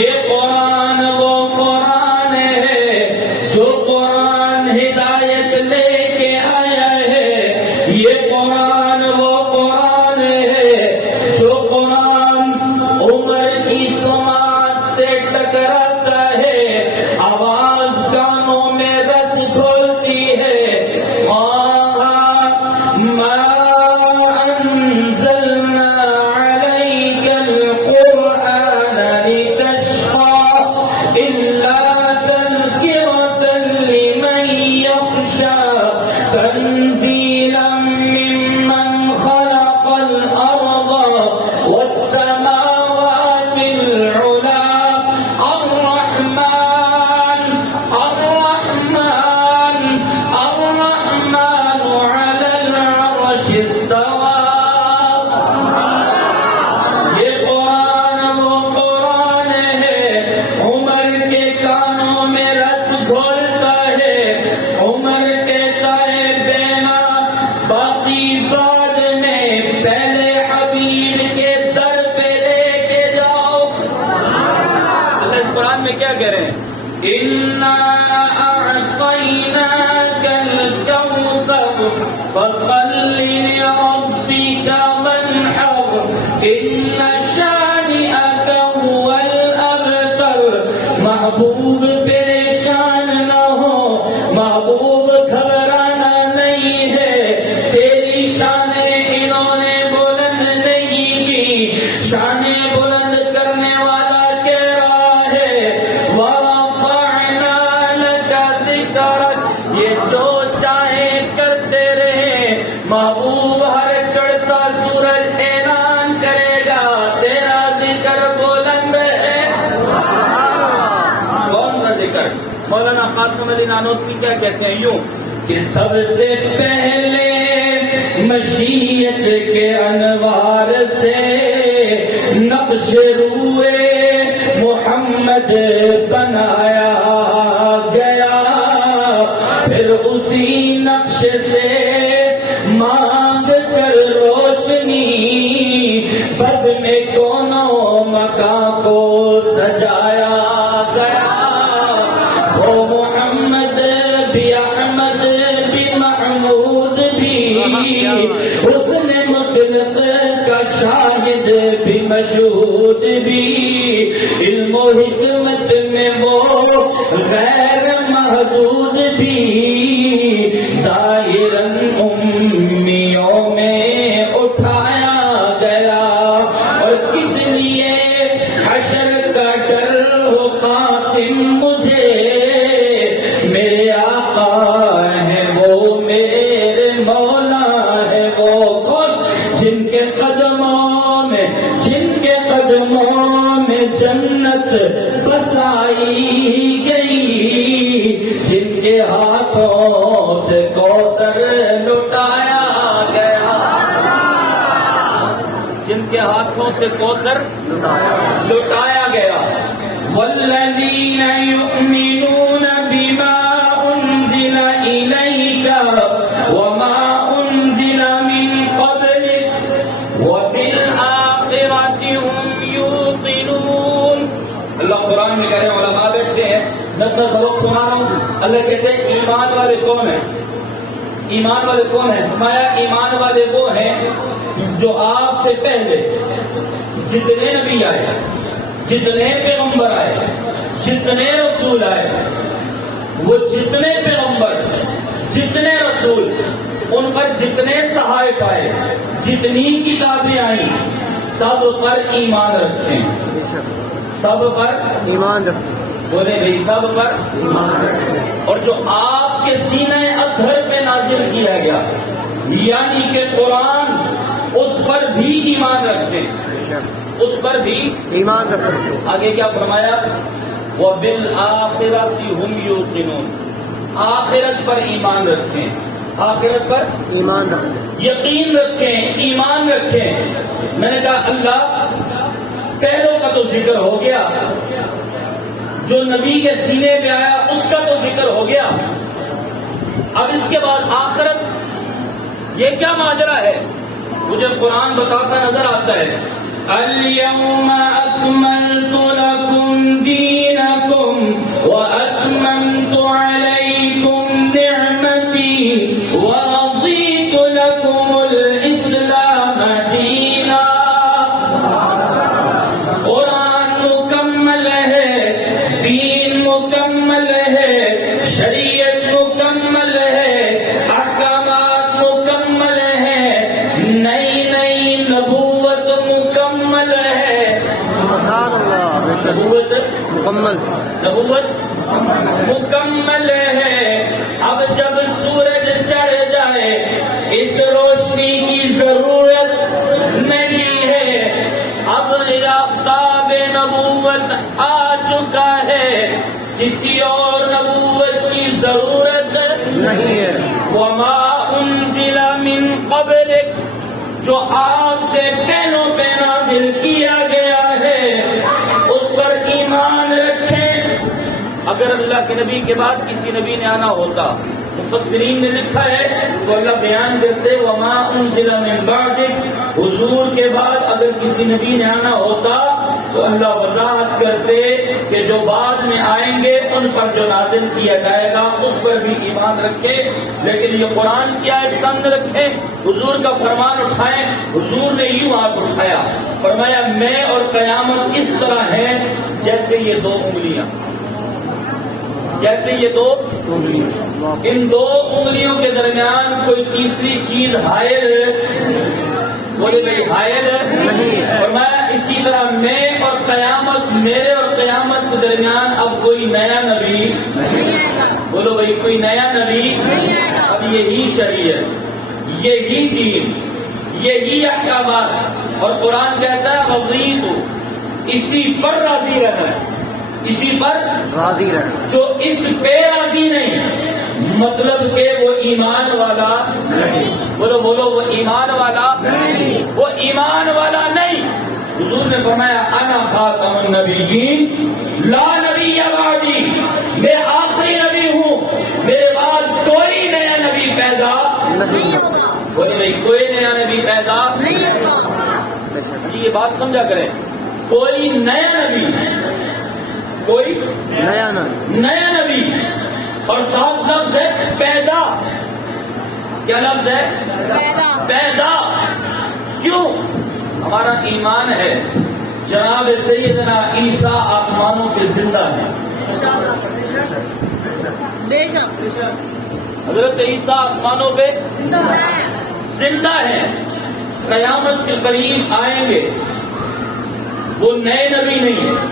یہ قرآن وہ قرآن ہے جو قرآن ہدایت لے کے آیا ہے، یہ قرآن وہ قرآن ہے جو قرآن عمر کی سماعت سے ٹکراتا ہے، آواز کانوں میں رس گھولتی ہے۔ کیا کہہ رہے ہیں؟ اِنَّا أَعْطَيْنَاكَ الْكَوْثَرَ فَصَلِّ لِرَبِّكَ وَانْحَرْ إِنَّ شَانِئَكَ هُوَ الْأَبْتَرُ۔ محبوب پریشان نہ ہو، محبوب گھبرانا نہیں ہے، تیری شانیں انہوں نے بلند نہیں کی، شانیں بلند کرنے والا کہہ رہا ہے وَرَفَعْنَا لَكَ ذِكْرَكَ۔ یہ جو چاہے کرتے رہے، محبوب ہر چڑھتا سورج اعلان کرے گا تیرا ذکر بلند ہے۔ کون سا ذکر؟ مولانا قاسم علی نانوتوی کیا کہتے ہیں؟ یوں کہ سب سے پہلے مشیت کے انوار سے نقش روئے محمد بنایا گیا، پھر اسی نقش سے مانگ کر روشنی بزم کونوں مکان کو سجایا گیا۔ وہ محمد بھی، احمد بھی، محمود بھی، حسن مطلق کا شاہد بھی، مشہود بھی، علم و حکمت میں وہ غیر محدود بھی، ظاہراً امیوں میں اٹھایا گیا۔ اور کس لیے حشر کا ڈر ہو قاسم مجھے، میرے آقا ہے وہ، میرے مولا ہے وہ، کون؟ جن کے قدموں میں جنت بسائی گئی، جن کے ہاتھوں سے کوثر لٹایا گیا، جن کے ہاتھوں سے کوثر لٹایا گیا۔ والذین یؤمنون بما انزل الیک وما انزل من قبلک وبالآخرۃ هم یوقنون۔ اللہ قرآن میں کہہ رہے ہیں، علماء بیٹھتے ہیں، میں اپنا سبق سنا رہا ہوں، اللہ کہتے ہیں ایمان والے کون ہیں؟ ایمان والے کون ہیں؟ فرمایا ایمان والے وہ ہیں جو آپ سے پہلے جتنے نبی آئے، جتنے پیغمبر آئے، جتنے رسول آئے، وہ جتنے پیغمبر، جتنے رسول، ان پر جتنے صحائف آئے، جتنی کتابیں آئیں، سب پر ایمان رکھیں، سب پر ایمان رکھیں، بولے بھائی سب پر ایمان رکھیں۔ اور جو آپ کے سینے اطہر پہ نازل کیا گیا یعنی کہ قرآن، اس پر بھی ایمان رکھیں، اس پر بھی ایمان رکھیں۔ آگے کیا فرمایا؟ وَبِالْآخِرَةِ هُمْ يُوقِنُونَ۔ آخرت پر ایمان رکھیں، آخرت پر ایمان رکھیں، یقین رکھیں، ایمان رکھیں۔ میں نے کہا اللہ پہلوں کا تو ذکر ہو گیا، جو نبی کے سینے پہ آیا اس کا تو ذکر ہو گیا، اب اس کے بعد آخرت، یہ کیا ماجرا ہے؟ مجھے قرآن بتاتا نظر آتا ہے، الْيَوْمَ أَكْمَلْتُ لَكُمْ سبحان اللہ، نبوت مکمل، مکمل ہے۔ اب جب سورج چڑھ جائے اس روشنی کی ضرورت نہیں ہے، اب آفتاب نبوت آ چکا ہے، کسی اور نبوت کی ضرورت نہیں ہے۔ وما انزل من قبلک، جو آپ سے پہلوں پہ نازل کیا گیا ہے اس پر ایمان رکھیں۔ اگر اللہ کے نبی کے بعد کسی نبی نے آنا ہوتا، مفسرین نے لکھا ہے تو اللہ بیان کرتے وما انزل من بعدک، حضور کے بعد اگر کسی نبی نے آنا ہوتا تو اللہ وضاحت کرتے کہ جو بعد میں آئیں گے ان پر جو نازل کیا جائے گا اس پر بھی ایمان رکھے، لیکن یہ قرآن کی آیت سامنے رکھے، حضور کا فرمان اٹھائیں۔ حضور نے یوں ہاتھ اٹھایا، فرمایا میں اور قیامت اس طرح ہے جیسے یہ دو انگلیاں، جیسے یہ دو، ان دو انگلیوں کے درمیان کوئی تیسری چیز حائل بولے گئی حائل فرمایا اسی طرح میں اور قیامت، میرے اور قیامت کے درمیان اب کوئی نیا نبی، بولو بھائی کوئی نیا نبی، اب یہی شریعت، یہی دین، یہی احکامات، اور قرآن کہتا ہے رضیت، اسی پر راضی رہنا، اسی پر راضی رہنا، جو اس پہ راضی نہیں مطلب کہ وہ ایمان والا نہیں، بولو وہ ایمان والا نہیں، وہ ایمان والا نہیں۔ حضور نے فرمایا انا خاتم النبیین لا نبی بعدی، میں آخری نبی ہوں، میرے بعد کوئی نیا نبی پیدا نہیں ہوگا، بولے بھائی کوئی نیا نبی پیدا نہیں ہوگا، یہ بات سمجھا کریں، کوئی نیا نبی، کوئی نیا نبی، اور ساتھ لفظ ہے پیدا، کیا لفظ ہے پیدا، کیوں؟ ہمارا ایمان ہے جناب سیدنا عیسیٰ آسمانوں پہ زندہ ہے، حضرت عیسیٰ آسمانوں پہ زندہ ہے، قیامت کے قریب آئیں گے، وہ نئے نبی نہیں ہے۔